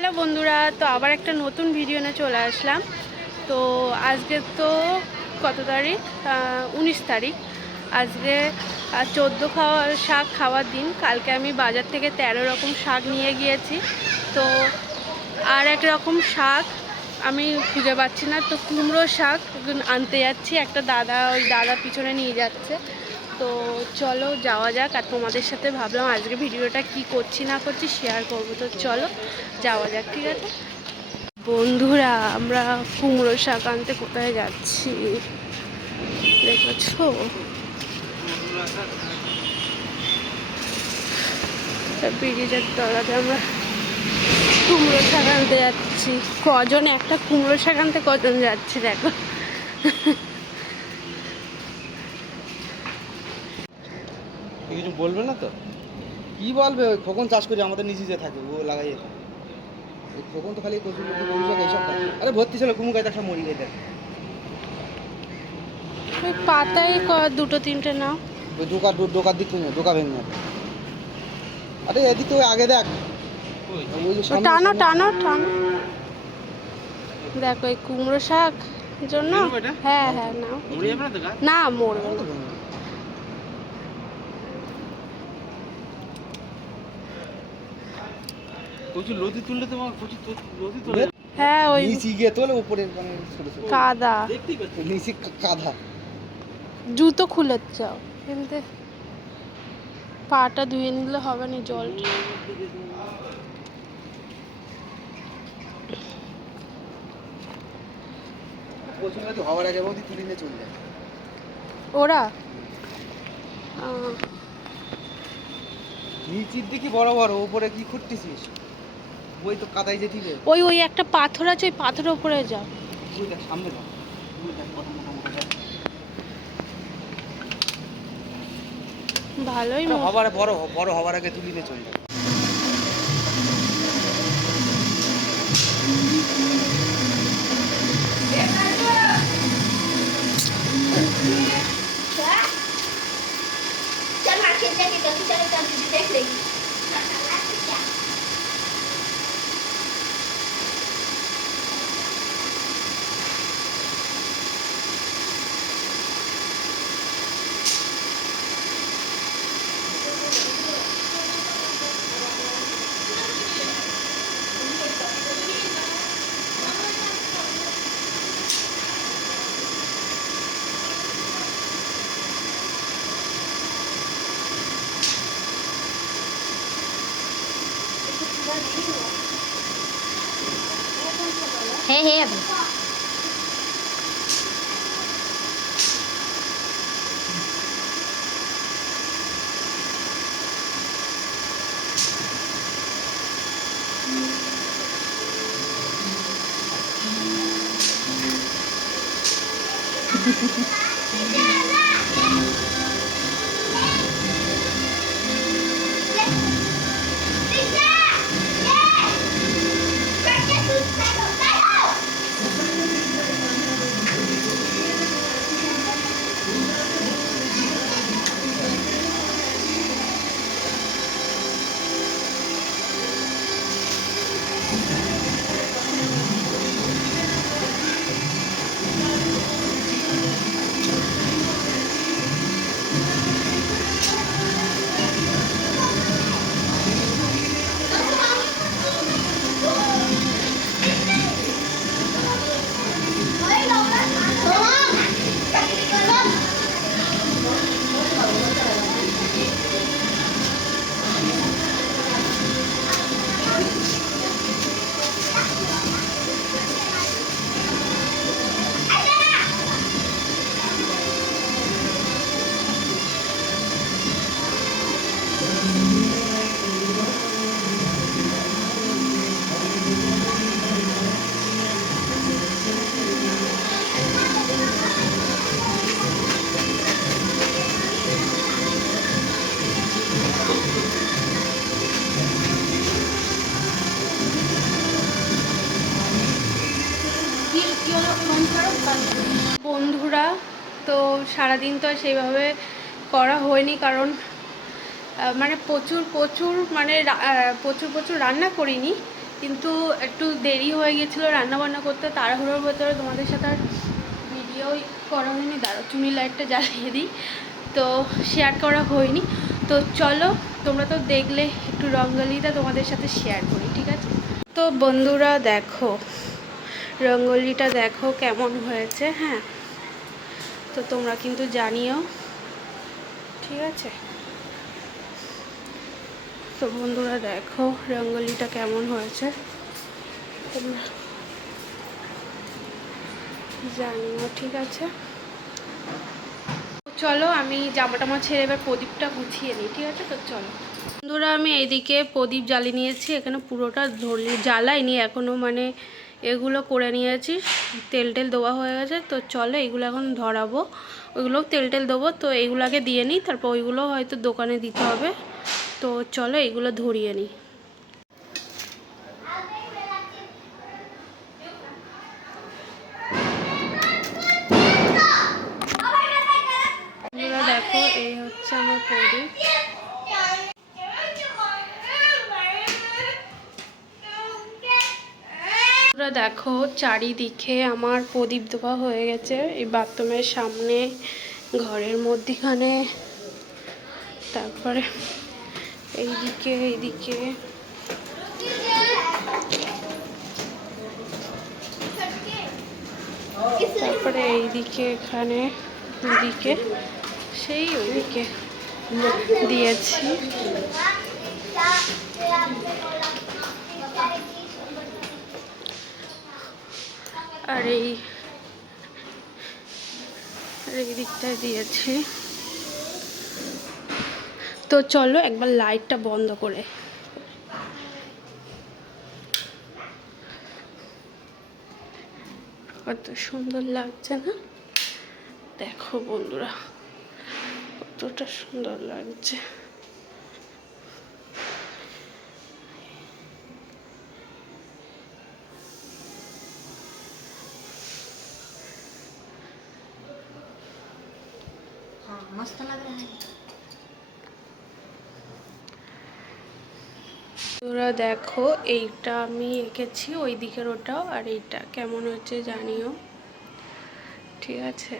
Hello বন্ধুরা, তো আবার একটা নতুন ভিডিও নিয়ে চলে আসলাম। তো আজকে তো কত তারিখ? 19 তারিখ। আজকে 14 শাক খাওয়ার দিন। কালকে আমি বাজার থেকে 13 রকম শাক নিয়ে গিয়েছি। তো আর এক রকম শাক আমি খুঁজে পাচ্ছি না, তো কুমড়ো শাক আনতে যাচ্ছি। একটা দাদা পিছনে নিয়ে যাচ্ছে। তো চলো যাওয়া যাক। আর তোমাদের সাথে ভাবলাম আজকে ভিডিওটা কি করছি না করছি শেয়ার করবো। তো চলো যাওয়া যাক, ঠিক আছে বন্ধুরা। আমরা কুমড়ো শাক আনতে কোথায় যাচ্ছি দেখেছো? ব্রিজের তলাতে আমরা কুমড়ো শাক আনতে যাচ্ছি। কজন একটা কুমড়ো শাক আনতে কজন যাচ্ছে দেখো। কিছু বলবে না তো? কি বলবে? ওই খোকন চাষ করে আমাদের নিচে যে থাকে ও লাগাই এখানে। ওই খোকন তো খালি কচুর লতি কচুর এইসব খায়। আরে ভর্তি ছিল কুমু গাছ একটা মরি গেছে। ওই পাতায় দুটো তিনটে নাও। ওই ডোকার দিক তুমি ডোকা ভেঙে যাবে। আরে এদিক তো ওই আগে দেখ। ওই যে সামনে টানো টানো টানো। দেখো এই কুমড়ো শাক জন্য। হ্যাঁ হ্যাঁ নাও। না মরবে না। কচুর লতি তুললে তোমার কচুর লতি তুলে। হ্যাঁ ওই নিচে গিয়ে তোলে উপরে মানে ছোট ছোট কাদা। দেখতেই পাচ্ছ নিচে কাদা। জুতো খুলে যাও কিন্তু পাটা ধুয়ে নিলে হবে না জল। কচুর লতি হওয়ার আগে বৌদি তুলে নিয়ে চলে যায় ওরা। নিচের দিকে বড় বড় উপরে কি খুঁটতেছিস? ওই তো কাদায় যেতে হবে। ওই ওই একটা পাথর আছে, ওই পাথরের উপরে যাও। ওই দেখ সামনে দাও। ওই দেখ কত মোটা মোটা গাছ। ভালোই হবার বড় বড় হবার আগে তুলি নিয়ে চলে যাবে। चल मार्केट जाके कभी चले चल देख लेगी। है अभी বন্ধুরা, তো সারাদিন তো সেইভাবে করা হয়নি, কারণ মানে প্রচুর প্রচুর রান্না করিনি, কিন্তু একটু দেরি হয়ে গেছিলো রান্নাবান্না করতে, তাড়াহুড়োর ভেতরে তোমাদের সাথে আর ভিডিওই করা হয়নি। দাঁড়ো চুনি লাইটটা জ্বালিয়ে দিই, তো শেয়ার করা হয়নি। তো চলো, তোমরা তো দেখলে, একটু রঙ্গোলিটা তোমাদের সাথে শেয়ার করি, ঠিক আছে? তো বন্ধুরা দেখো, রঙ্গোলিটা দেখো কেমন হয়েছে। হ্যাঁ, তো তোমরা কিন্তু জানিও, ঠিক আছে? তো বন্ধুরা দেখো রঙ্গোলিটা কেমন হয়েছে, তোমরা জানিও, ঠিক আছে? চলো আমি জামা টামা ছেড়ে এবার প্রদীপটা গুছিয়ে নিই, ঠিক আছে? তো চলো বন্ধুরা, আমি এইদিকে প্রদীপ জ্বালিয়ে নিয়েছি, এখানে পুরোটা ধরলে জ্বালাইনি এখনও, মানে এগুলো করে নিয়েছি, তেল টেল দেওয়া হয়ে গেছে। তো চলো এগুলো এখন ধরাবো, ওইগুলোও তেল টেল দেবো। তো এইগুলোকে দিয়ে নিই, তারপর ওইগুলো হয়তো দোকানে দিতে হবে। তো চলো এইগুলো ধরিয়ে নিই। বন্ধুরা দেখো, এই হচ্ছে আমার প্রদীপ। বন্ধুরা দেখো, চারিদিকে আমার প্রদীপ দেওয়া হয়ে গেছে, এই বাথরুমের সামনে, ঘরের মধ্যিখানে, তারপরে এইদিকে এইদিকে, তারপরে এইদিকে, এখানে দুদিকে, সেই ওইদিকে দিয়েছি। আর এই দিকটায় দিয়েছি। তো চলো একবার লাইটটা বন্ধ করে, কত সুন্দর লাগছে না? দেখো বন্ধুরা কতটা সুন্দর লাগছে। हाँ मस्त लग रहा है। তোরা দেখো, এইটা আমি এঁকেছি, ওই দিকের ওটাও, আর এইটা কেমন হচ্ছে জানিও, ঠিক আছে?